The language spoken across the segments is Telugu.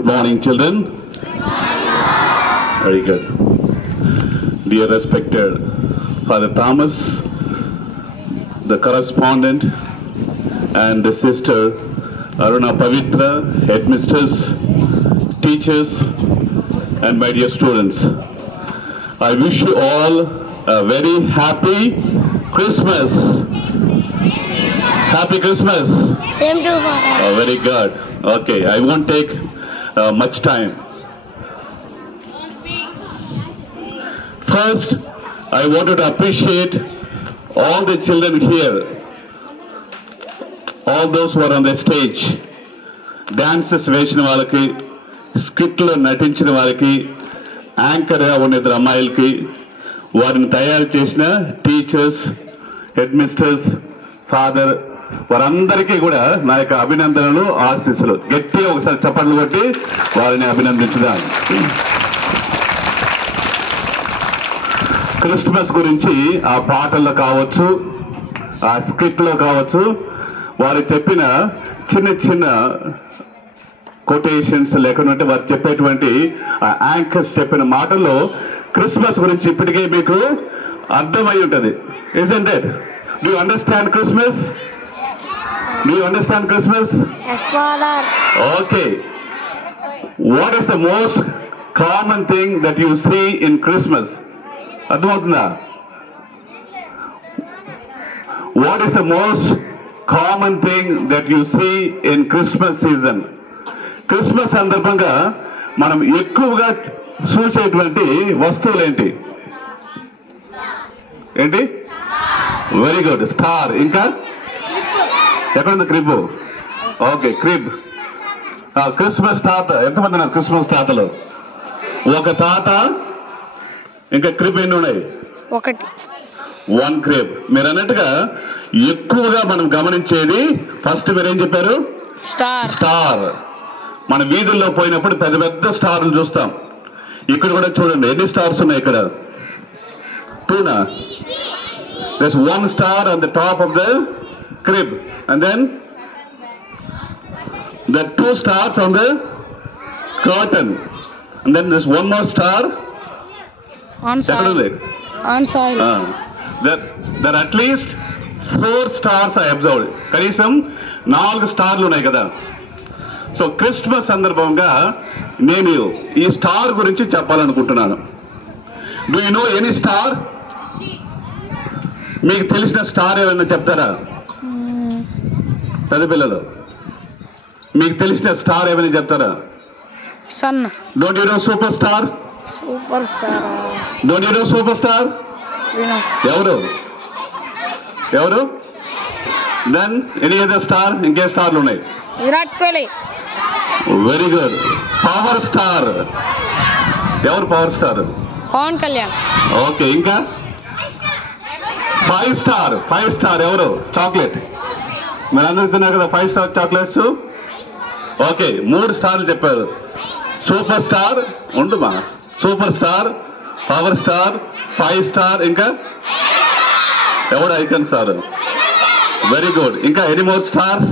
Good morning, children. Very good. Dear respected Father Thomas, the correspondent, and the sister Aruna Pavitra, headmistress, teachers, and my dear students, I wish you all a very happy Christmas. Happy Christmas. Same to Father. Oh, very good. Okay, I won't take much time. First, I wanted to appreciate all the children here, all those who are on the stage. Dances వేసిన వాళ్ళకి, స్క్రిప్ట్లో నటించిన వారికి, యాంకర్గా ఉన్న ఇద్దరు అమ్మాయిలకి, వారిని తయారు చేసిన టీచర్స్, హెడ్ మిస్టర్స్, ఫాదర్, వారందరికీ కూడా నా యొక్క అభినందనలు, ఆశీస్సులు. గట్టిగా ఒకసారి చప్పట్లు కొట్టి వారిని అభినందించుదాం. క్రిస్మస్ గురించి ఆ పాటల్లో కావచ్చు, ఆ స్క్రిప్ట్లో కావచ్చు, వారు చెప్పిన చిన్న చిన్న కొటేషన్స్ లేకుంటే వారు చెప్పేటువంటి ఆ యాంకర్స్ చెప్పిన మాటల్లో క్రిస్మస్ గురించి ఇప్పటికే మీకు అర్థమై ఉంటుంది. Isn't it? Do you understand Christmas? Do you understand Christmas? Yes, Father. Okay. What is the most common thing that you see in Christmas? అర్థమవుతుందా? What is the most common thing that you see in Christmas season? Christmas సందర్భంగా మనం ఎక్కువగా చూసేటువంటి వస్తువులు ఏంటి? ఏంటి? Very good, star. ఇంకా ఎక్కడుంది? క్రిబ్. Okay, crib. క్రిస్మస్ తాత. ఎంతమంది ఉన్నారు క్రిస్మస్ తాతలు? ఒక తాత. ఇంకా క్రిబ్ ఎన్ని ఉన్నాయి? ఒకటి. 1 క్రిబ్. మీరు అన్నట్టుగా ఎక్కువగా మనం గమనించేది ఫస్ట్ మీరేం చెప్పారు? స్టార్. మన వీధుల్లో పోయినప్పుడు పెద్ద పెద్ద స్టార్లు చూస్తాం. ఇక్కడ కూడా చూడండి ఎన్ని స్టార్స్ ఉన్నాయి ఇక్కడ? 2నా? There's 1 star on the top of the crib, and then there are 2 stars on the curtain, and then there's 1 more star On soil. On soil. There are at least 4 stars I observed. కనీసం 4 స్టార్లు ఉన్నాయి కదా. సో క్రిస్మస్ సందర్భంగా నేను ఈ స్టార్ గురించి చెప్పాలనుకుంటున్నాను. Do you no any star? మీకు తెలిసిన స్టార్ ఏమైనా చెప్తారా? పెద్ద పిల్లలు మీకు తెలిసిన స్టార్ ఏమైనా చెప్తారా? Son. Don't you know super star? Super star. Don't you know super star? ఎవరు? Then any other star? ఇంకే స్టార్లు ఉన్నాయి? Virat Kohli. Very good. Power star. ఎవరు power star? Pawan Kalyan. Okay, ఇంకా 5 స్టార్. 5 స్టార్ ఎవరు? చాక్లెట్. మీరు అందరూ తిన్నారు కదా 5 స్టార్ చాక్లెట్స్. ఓకే, 3 స్టార్లు చెప్పారు. సూపర్ స్టార్ ఉండుమా. Super star, power star, 5 star, ఇంకా ఎవడు? Icon star. Very good. ఇంకా any more stars?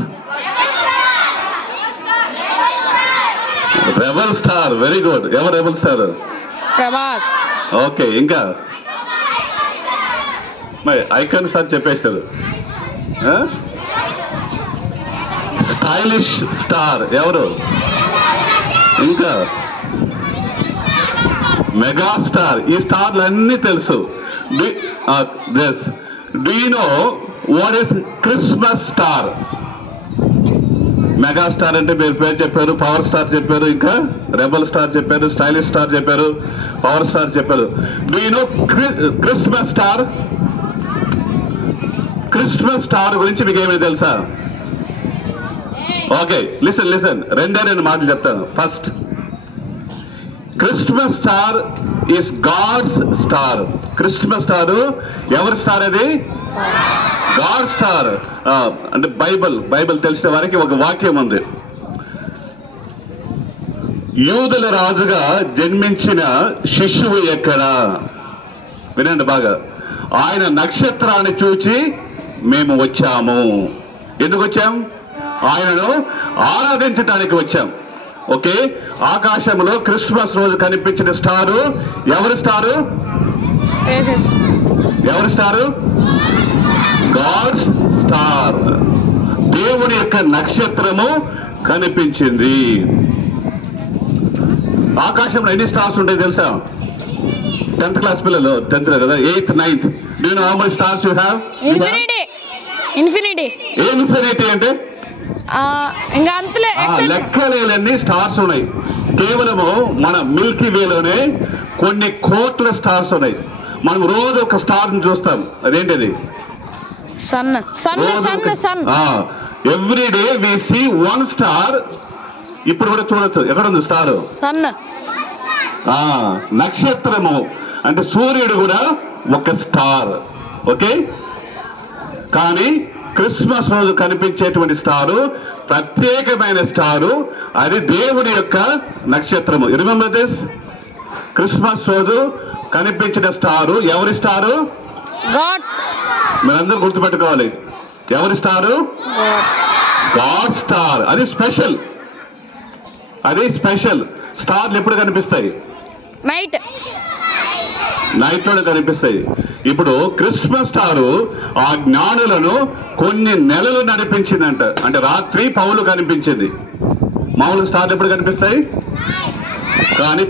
Rebel star. Very good. ఎవరు రెబల్ స్టార్? ప్రభాస్. ఓకే, ఇంకా మరి ఐకాన్ స్టార్ చెప్పేశారు. స్టైలిష్ స్టార్ ఎవరు? ఇంకా మెగా స్టార్. ఈ స్టార్లు అన్నీ తెలుసు. Do you know what is Christmas star? Mega star అంటే మీరు పేరు చెప్పారు, పవర్ స్టార్ చెప్పారు, ఇంకా రెబల్ స్టార్ చెప్పారు, స్టైలిష్ స్టార్ చెప్పారు, పవర్ స్టార్ చెప్పారు. Do you know Christmas star? Christmas star గురించి మీకు ఏమైనా తెలుసా? Okay, listen. రెండు మాటలు చెప్తాను. First, Christmas star is God's star. Christmas star ఎవరి స్టార్? అది గాడ్ స్టార్. అంటే బైబిల్ తెలిసిన వారికి ఒక వాక్యం ఉంది. యూదుల రాజుగా జన్మించిన శిశువు ఎక్కడా? వినండి బాగా. ఆయన నక్షత్రాన్ని చూచి మేము వచ్చాము. ఎందుకు వచ్చాం? ఆయనను ఆరాధించడానికి వచ్చాం. ఓకే, ఆకాశంలో క్రిస్మస్ రోజు కనిపించిన స్టారు ఎవరి స్టారు? ఎవరి స్టారు? God's star. దేవుని యొక్క నక్షత్రము కనిపించింది. ఆకాశంలో ఎన్ని స్టార్స్ ఉంటాయి తెలుసా? 10th క్లాస్ పిల్లలు, 10th కదా, 8th 9th. Do you know how many stars you have? Infinity. Infinity అంటే ఇంకా అంతలే, లెక్కలేని స్టార్స్ ఉన్నాయి. కేవలము మన మిల్కీ వేలోనే కొన్ని కోట్ల స్టార్స్ ఉన్నాయి. మనం రోజు ఒక స్టార్ ని చూస్తాం. అదేంటిది? Sun. Every day we see one star. ఇప్పుడు కూడా చూడొచ్చు. ఎక్కడ ఉంది స్టార్? సన్. నక్షత్రము అంటే సూర్యుడు కూడా ఒక స్టార్. ఓకే, కానీ క్రిస్మస్ రోజు కనిపించేటువంటి స్టారు ప్రత్యేకమైన స్టారు. అది దేవుడి యొక్క నక్షత్రము. Remember this. క్రిస్మస్ రోజు కనిపించిన స్టారు ఎవరి స్టారు? గాడ్స్. మీరందరూ గుర్తుపెట్టుకోవాలి. ఎవరి స్టారు? God star. అది స్పెషల్. అది స్పెషల్. స్టార్లు ఎప్పుడు కనిపిస్తాయి? నైట్ లోనే కనిపిస్తాయి. ఇప్పుడు క్రిస్మస్ స్టారు ఆ జ్ఞానులను కొన్ని నెలలు నడిపించిందంట. అంటే రాత్రి పౌలు కనిపించింది. మామూలు స్టార్లు ఎప్పుడు కనిపిస్తాయి? కానీ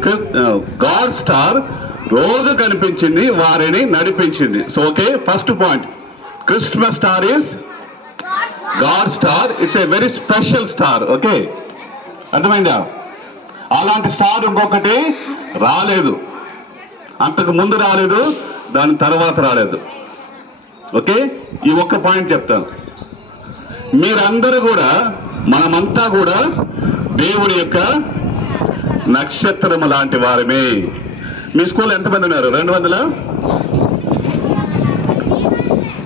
గాడ్ స్టార్ రోజు కనిపించింది, వారిని నడిపించింది. So okay, first point, Christmas star is God star. It's a very special star. Okay, అర్థమైందా? అలాంటి స్టార్ ఇంకొకటి రాలేదు. అంతకు ముందు రాలేదు, దాని తర్వాత రాలేదు. ఓకే, ఈ ఒక్క పాయింట్ చెప్తాను. మీరందరూ కూడా, మనమంతా కూడా దేవుడి యొక్క నక్షత్రము లాంటి వారమే. మీ స్కూల్లో ఎంతమంది ఉన్నారు?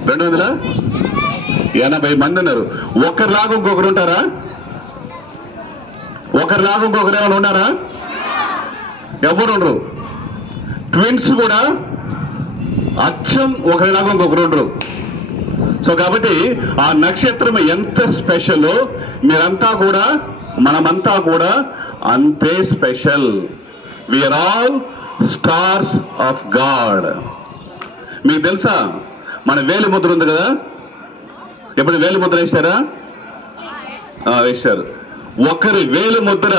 280 మంది ఉన్నారు. ఒకరిలాగా ఇంకొకరు ఉంటారా? ఒకరిలాగా ఇంకొకరు ఏమైనా ఉన్నారా? ఎవరు ఉండరు. ట్విన్స్ కూడా అచ్చం ఒకరిలాగా ఇంకొకరు ఉండరు. సో కాబట్టి ఆ నక్షత్రం ఎంత స్పెషల్, మీరంతా కూడా, మనమంతా కూడా అంతే special. We are all stars of God. మీకు తెలుసా మన వేలి ముద్ర ఉంది కదా? ఎప్పుడు వేలి ముద్ర వేశారా? వేశారు. ఒకరి వేలి ముద్ర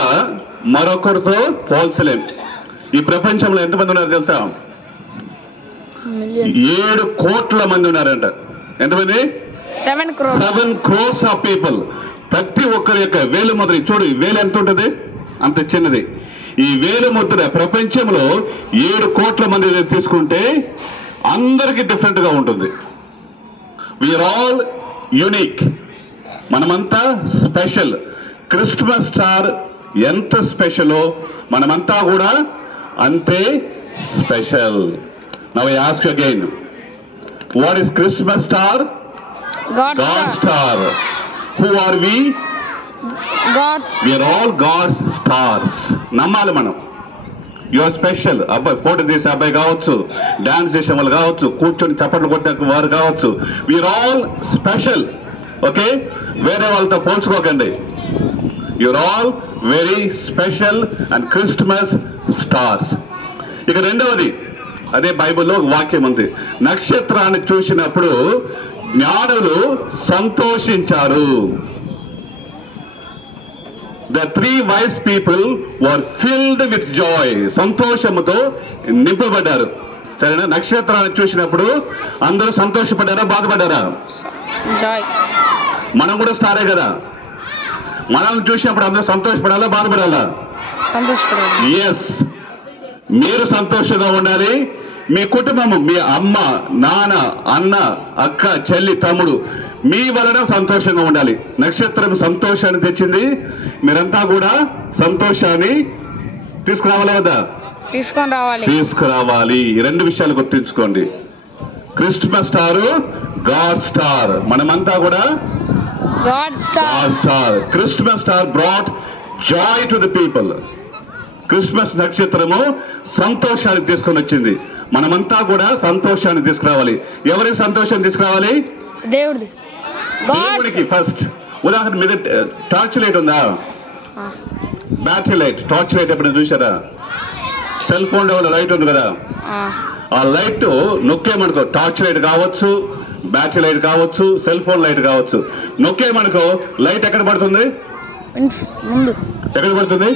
మరొకరితో పోల్చలేం. ఈ ప్రపంచంలో ఎంతమంది ఉన్నారు తెలుసా? 7 కోట్ల మంది ఉన్నారంట. ఎంతమంది? 7 crores ఆఫ్ పీపుల్. ప్రతి ఒక్కరి యొక్క వేలు ముద్ర చూడు. ఈ వేలు ఎంత ఉంటుంది? అంత చిన్నది. ఈ వేలు ముద్ర ప్రపంచంలో 7 కోట్ల మంది తీసుకుంటే అందరికి డిఫరెంట్ గా ఉంటుంది. We are all unique. మనమంతా స్పెషల్. క్రిస్మస్ స్టార్ ఎంత స్పెషలో మనమంతా కూడా అంతే special. Now I ask again, what is Christmas star? God star. Who are we? We are all God's stars. నమ్మాలి మనం. You are special. అబ్బాయి ఫోటో తీసే అబ్బాయి కావచ్చు, డాన్స్ చేసే వాళ్ళు కావచ్చు, కూర్చొని చప్పట్లు కొట్టే వారు కావచ్చు. We are all special. ఓకే, వేరే వాళ్ళతో పోల్చుకోకండి. You're all very special and Christmas stars. ఇక రెండవది, అదే బైబిల్లో వాక్యం ఉంది. నక్షత్రాన్ని చూసినప్పుడు జ్ఞానులు సంతోషించారు. The 3 wise people were filled with joy. సంతోషముతో నింపబడ్డారు. సరేనా? నక్షత్రాన్ని చూసినప్పుడు అందరూ సంతోషపడ్డారా, బాధపడ్డారా? మనం కూడా స్టారే కదా. మనల్ని చూసినప్పుడు అందరూ సంతోషపడాలా, బాధపడాలా? ఎస్. మీరు సంతోషంగా ఉండాలి. మీ కుటుంబం, మీ అమ్మ, నాన్న, అన్న, అక్క, చెల్లి, తమ్ముడు, మీ వలన సంతోషంగా ఉండాలి. నక్షత్రం సంతోషాన్ని తెచ్చింది. మీరంతా కూడా సంతోషాన్ని తీసుకురావాలా వద్దా? తీసుకురావాలి. 2 విషయాలు గుర్తుంచుకోండి. Christmas star, God star. మనమంతా కూడా God star. Christmas star brought Joy to the people. Christmas నక్షత్రము సంతోషాన్ని తీసుకొని వచ్చింది. మనమంతా కూడా సంతోషాన్ని తీసుకురావాలి. ఎవరికి సంతోషాన్ని తీసుకురావాలి? దేవుడికి ఫస్ట్. ఉదాహరణ మీద టార్చ్ లైట్ ఉందా? బ్యాటరీ లైట్, టార్చ్ లైట్ ఎప్పుడైనా చూసారా? సెల్ ఫోన్ లో లైట్ ఉంది కదా, ఆ లైట్ నొక్కేమనుకో, టార్చ్ లైట్ కావచ్చు, బ్యాటరీ లైట్ కావచ్చు, సెల్ ఫోన్ లైట్ కావచ్చు, నొక్కేమనుకో లైట్ ఎక్కడ పడుతుంది? ముందు. ఎక్కడ పడుతుంది?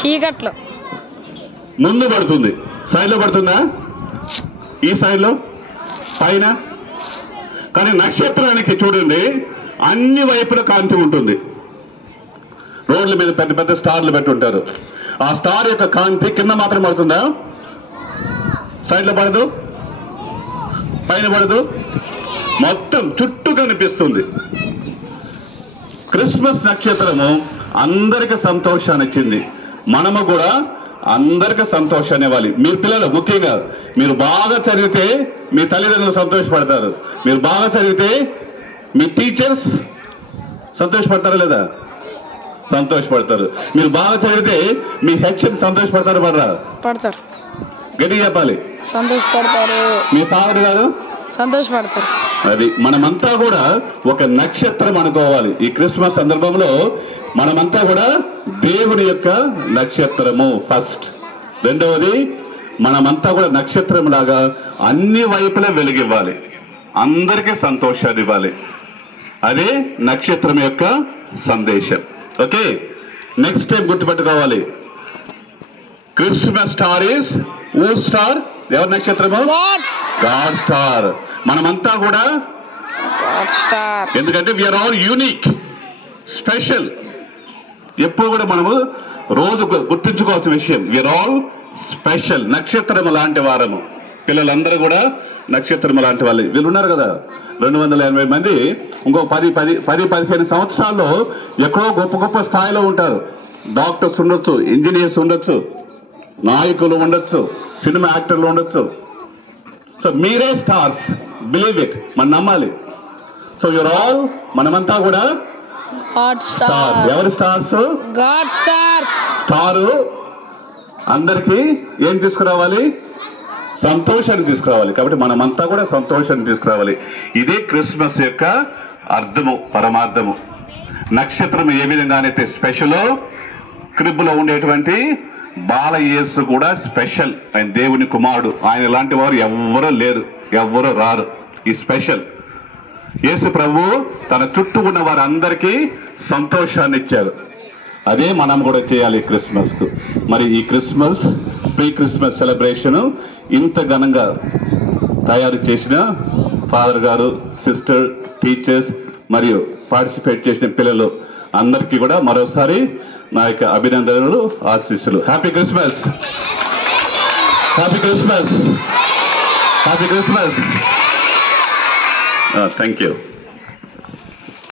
చీకట్లో ముందు పడుతుంది. సైడ్ లో పడుతుందా? ఈ సైడ్ లో, పైన. కానీ నక్షత్రానికి చూడండి అన్ని వైపుల కాంతి ఉంటుంది. రోడ్ల మీద పెద్ద పెద్ద స్టార్లు పెట్టి ఉంటారు. ఆ స్టార్ యొక్క కాంతి కింద మాత్రం పడుతుందా? సైడ్ లో పడదు, పైన పడదు, మొత్తం చుట్టూ కనిపిస్తుంది. క్రిస్మస్ నక్షత్రము అందరికి సంతోషాన్ని ఇచ్చింది. మనము కూడా అందరికి సంతోషాన్ని ఇవ్వాలి. మీరు పిల్లలు ముఖ్యంగా మీరు బాగా చదివితే మీ తల్లిదండ్రులు సంతోషపడతారు. మీరు బాగా చదివితే మీ టీచర్స్ సంతోషపడతారా లేదా? సంతోషపడతారు. మీరు బాగా చదివితే మీ హెచ్ఎం సంతోషపడతారు పడరా? పడతారు. గట్టిగా చెప్పాలి. సంతోషపడతారు. మీ ఫాదర్ గారు సంతోషపడతారు. అది మనమంతా కూడా ఒక నక్షత్రం అనుకోవాలి. ఈ క్రిస్మస్ సందర్భంలో మనమంతా కూడా దేవుని యొక్క నక్షత్రము ఫస్ట్. రెండవది మనమంతా కూడా నక్షత్రం లాగా అన్ని వైపులా వెలుగివ్వాలి, అందరికీ సంతోషాన్ని ఇవ్వాలి. అదే నక్షత్రం యొక్క సందేశం. ఓకే, నెక్స్ట్ టైం గుర్తుపెట్టుకోవాలి. Christmas star is who star? ఎవరి నక్షత్రము? God star. మనమంతా కూడా ఎందుకంటే వీఆర్ ఆల్ యూనిక్, స్పెషల్. ఎప్పుడు కూడా మనము రోజు గుర్తుంచుకోవాల్సిన విషయం, వీఆర్ ఆల్ స్పెషల్. నక్షత్రము లాంటి వారము. పిల్లలందరూ కూడా నక్షత్రము లాంటి వాళ్ళు. వీళ్ళు ఉన్నారు కదా 280 మంది. ఇంకో 10-15 సంవత్సరాల్లో ఎక్కడో గొప్ప గొప్ప స్థాయిలో ఉంటారు. డాక్టర్స్ ఉండొచ్చు, ఇంజనీర్స్ ఉండొచ్చు, నాయకులు ఉండొచ్చు, సినిమా యాక్టర్లు ఉండొచ్చు. సో మీరే స్టార్స్, బిలీవ్ ఇట్. మనం నమ్మాలి. సో యూర్ ఆల్, మనమంతా కూడా స్టార్స్. ఎవరి స్టార్స్? God stars. స్టారు అందరికీ ఏం తీసుకురావాలి? సంతోషాన్ని తీసుకురావాలి. కాబట్టి మనమంతా కూడా సంతోషాన్ని తీసుకురావాలి. ఇదే క్రిస్మస్ యొక్క అర్థము, పరమార్థము. నక్షత్రం ఏ విధంగానైతే స్పెషలో, క్రిబ్బులో ఉండేటువంటి బాలయేసు కూడా స్పెషల్. ఆయన దేవుని కుమారుడు. ఆయన లాంటి వారు ఎవ్వరూ లేరు, ఎవ్వరూ రారు. ఈ స్పెషల్. యేసు ప్రభు తన చుట్టూ ఉన్న వారందరికీ సంతోషాన్ని ఇచ్చారు. అదే మనం కూడా చేయాలి క్రిస్మస్ కు. మరి ఈ క్రిస్మస్, ప్రీ క్రిస్మస్ సెలబ్రేషన్ ఇంత ఘనంగా తయారు చేసిన ఫాదర్ గారు, సిస్టర్, టీచర్స్ మరియు పార్టిసిపేట్ చేసిన పిల్లలు అందరికీ కూడా మరోసారి నా యొక్క అభినందనలు, ఆశీస్సులు. Happy Christmas, happy Christmas, happy Christmas. Thank you.